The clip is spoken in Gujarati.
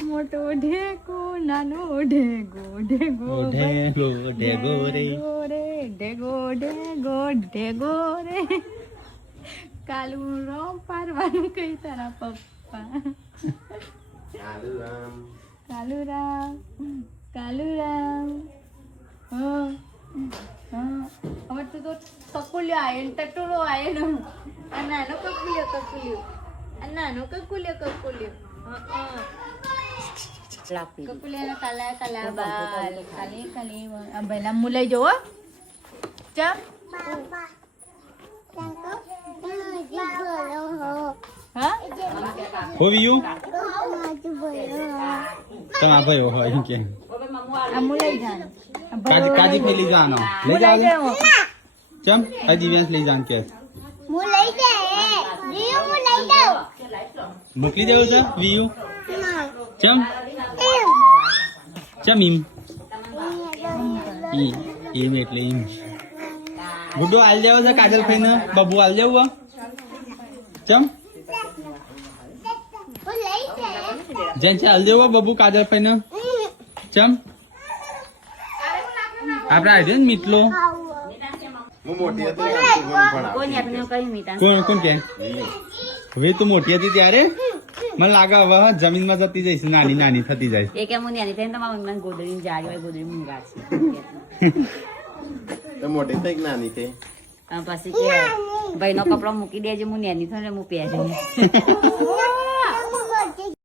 મોટો ઢેગો નાનો ઢેગો ઢેગો ઢેગો ઢેગો રે રે ઢેગો ઢેગો ઢેગો રે કાલું રોમ પારવાનું કઈ તારા પપ્પા કાલુરામ કાલુરામ હવે તો કકુલ્યો આયો ને ટટુરો આયો ને આ નાનો કકુલ્યો આ નાનો કકુલ્યો કકુલ્યાનો કાલા કાલા બાલ ખાલી ખાલી આ ભાઈના મુલાઈ જવો ચમ હા હોવિયું તમે આ ભાઈ હોય એમ કે આ મુલાઈ જાન કાજી કાજી ખાઈ લઈ જવાનો લઈ જાવ ચમ કાજી વેંસ લઈ જાન કે મોકલી દેવું છે વિયુ ચમ ચમ એમ એટલે એમ ગુડ્ડો હાલ જાવ છે કાજલ ભાઈને બબુ હાલ જાવ ચમ જેન છે હાલ જાવ બબુ કાજલ ભાઈને ચમ આપણે આવી ને મીટલો કોણ કોણ કે હવે તું મોટી હતી ત્યારે મને લાગે હવે જમીનમાં જતી જઈશ નાની નાની થતી જાય એ કેમ નાની થઈ તમારા મમ્મી ગોદડી જાડી હોય ગોદડી મૂંગા છે મોટી થઈ નાની થઈ પછી કે ભાઈ નો કપડો મૂકી દેજે હું નાની થઈને હું પહેરી